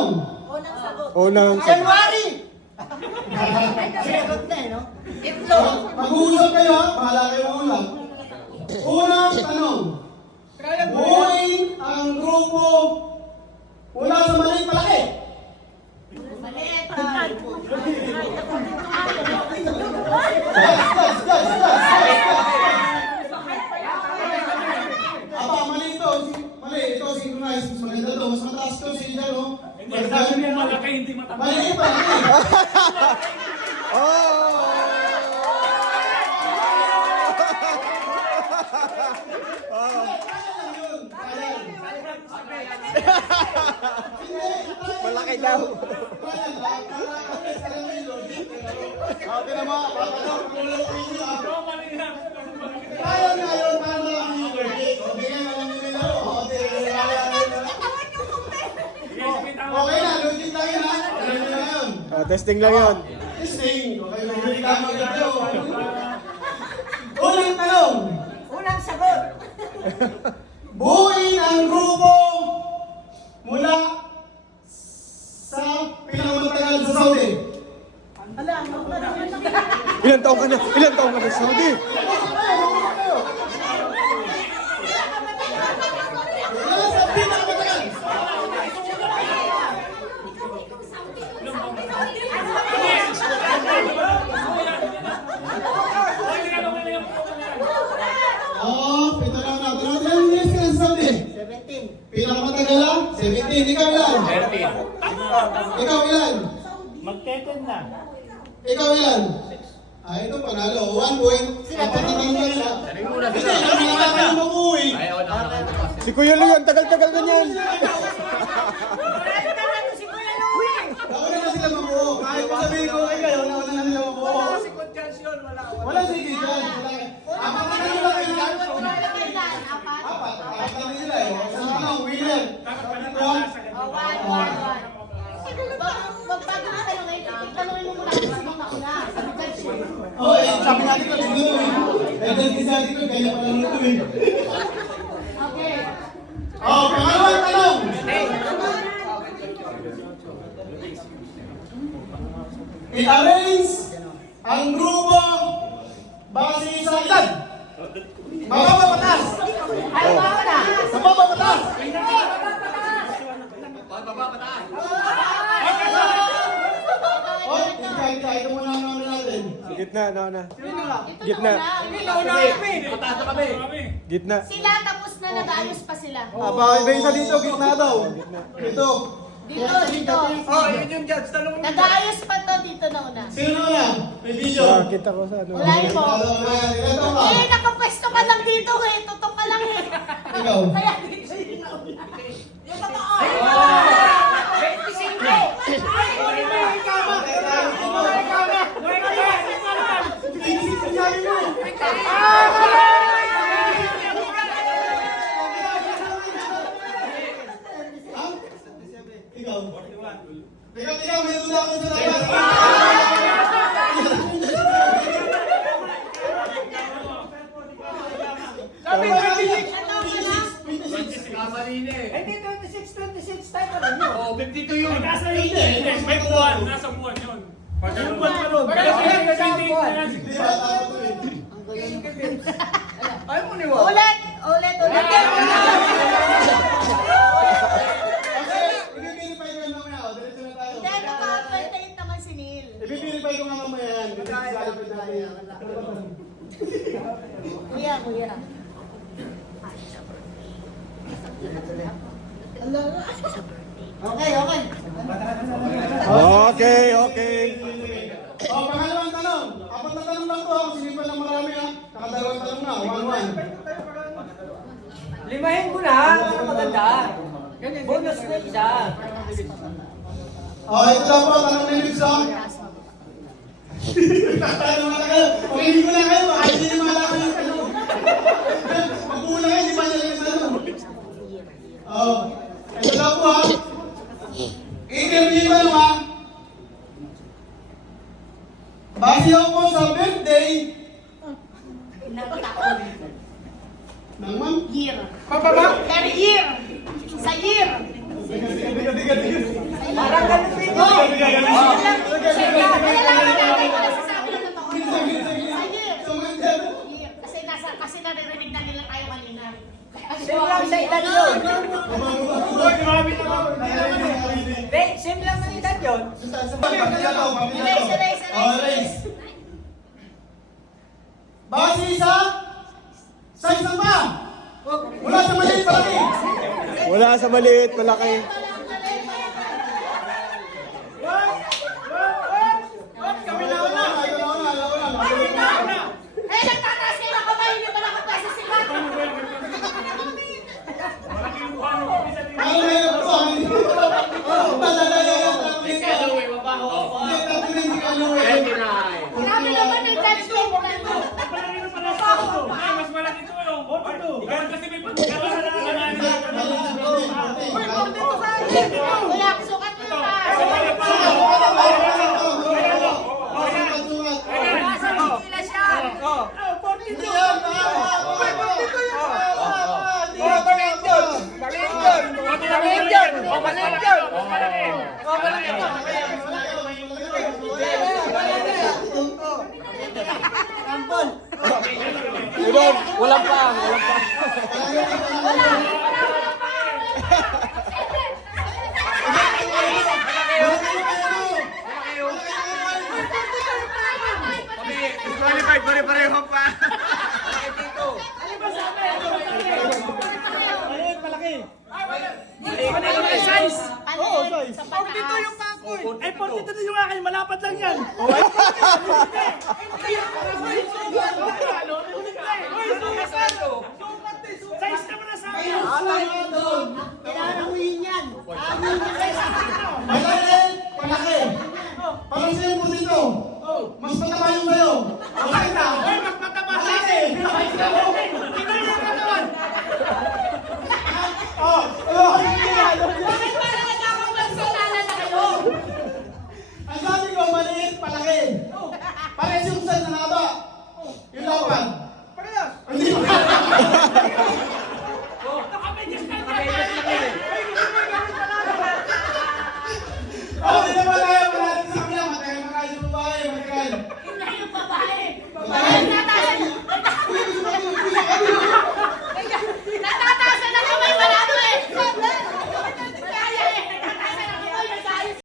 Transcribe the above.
tanong. Unang sagot. Unang January. Sagot na no? Itlog. Mag-uusap kayo ha. Bahala kayo mag-uusap. Unang tanong. Buuin ang grupo mula sa maliit palaki. Maliit. Aba, mali ito. Mali. Ito, synchronize. Mas maganda ito. Mas mataas ito si Jaro. Hindi, sabi mo malaki, hindi matanda. Maliit palaki. malaki daw. Okay na mga Oo, mali na. kaya nga yun, paano lang yung verdict? O, bigyan na lang yung nilaro. O, okay na, legit lang yun ha. Legit lang yun. Testing lang yun. Testing. Okay, legit lang maganda. Unang tanong. Unang sagot. Buuin ang grupo mula sa pinakamatagal sa Saudi. Ilan taong ka na? Ilan taong ka na sa Saudi? Mula sa pinakamatagal. Ito lang natin. Ilang years ka na sa Saudi? 17. Pinakamatagal lang? 17. Ikaw ilan? 13. Ikaw ilan? Magteten na. Ikaw ilan? Ito panalo. 1 point. Apat na tanong lang siya. Kasi ilang mga kayo mag-uwi. Si Kuya Leon, tagal-tagal na yan. Nauna na sila mabuo. Kahit pa sabihin ko kayo, nauna na sila mabuo. Wala second chance yun. Wala second chance. Apat na tanong lang kayo. Apat. Apat na sila eh. Sa ano, winner. Oh, sabi natin ko, siguro eh. Dahil kasi natin ko, kaya pala nito eh. Oh, pangalawang tanong. I-arrange ang grupo base sa edad. Mababa pataas. Mababa pataas. Oh, ito muna ang ano natin. Gitna, na. Gitna. Gitna. Sila tapos na nag-ayos pa sila. Bakit ba isa dito? Gitna daw. Ito. Dito. Oh, yun yung judge. Tanong mo. Nag-ayos pa to dito na una. Sino na? May video. Kita ko sa ano. Wala mo. Ito ka. Nakapwesto ka lang dito eh. Tutok ka lang eh. Ikaw. Kaya dito yun na una. Yung totoo. Ikaw. Ikaw, may duda ako sa labas. Sabi Wala ko, yan. Hindi, 26 tayo pa rin yun. oh, 52 yun. Nasa yun. May buwan. Nasa buwan yun. Yung buwan pa ron. Pero kasi hindi na yan. Hindi ba tao to eh? Ayaw mo niwa. Ulit. I-verify ko yan mamaya. Diretso na tayo. Hindi, naka-28 naman si Neil. I-verify ko nga mamaya yan. Kuya. Okay. Okay. Oh, pangalawang tanong. Apat na tanong lang to. Sinipan ng marami ha. Nakadalawang tanong na. 1-1. Limahin mo na, para maganda. Bonus na isa. Oh, ito lang po. Tanong ni Lips ha. Tayo mga tagal. Kung hindi ko na kayo, baka hindi nyo malaman yung tanong. Magpula kayo, di ba nyo lang yung tanong? Oh, ito lang po ha. Interview yung tanong ha. Base ako po sa birthday Ilang taon? ng ma'am. Year. Pababa. Per year. Sa year. Tiga. yun. Pamilya to, pamilya to. Erase, erase, erase. Oh, erase. Base sa size ng pa. Mula sa maliit palaki. Wala sa maliit, malaki. Eh, nagtataas kayo ng kamay, hindi pala katasa sila. Malaki yung buwan mo isa dito. Ano na yun po? Palalala yung trapin ko. Hindi, trapin hindi ka luwi. Grabe naman ang judgment na to. Malaki na pala sa ito. Ay, mas malaki ito yung. Ikaw kasi may pagkakala na Kuya, sukat mo na. Sila siya. Hindi yan, Ibon, walang pa, walang pa. Qualified, pare-pareho pa. Oo, guys. Sa pataas. Ay, 42 yung akin, malapad lang yan. Size naman na sa akin. Kailangan amuyin yan. Amuyin yan guys. Palaki. Parang sa'yo po dito. Mas mataba yung bayo. Bakit na? Mas mataba sa Malaki. Bakit parang nagkakapagsalala na kayo? Ang sabi ko, maliit, palaki. Parehas yung size ng haba. Yung lawan. Parehas. Hindi ba? Hindi naman tayo. Malapit sa kanila. Matay yung babae. Matay. Hindi yung babae. Matay.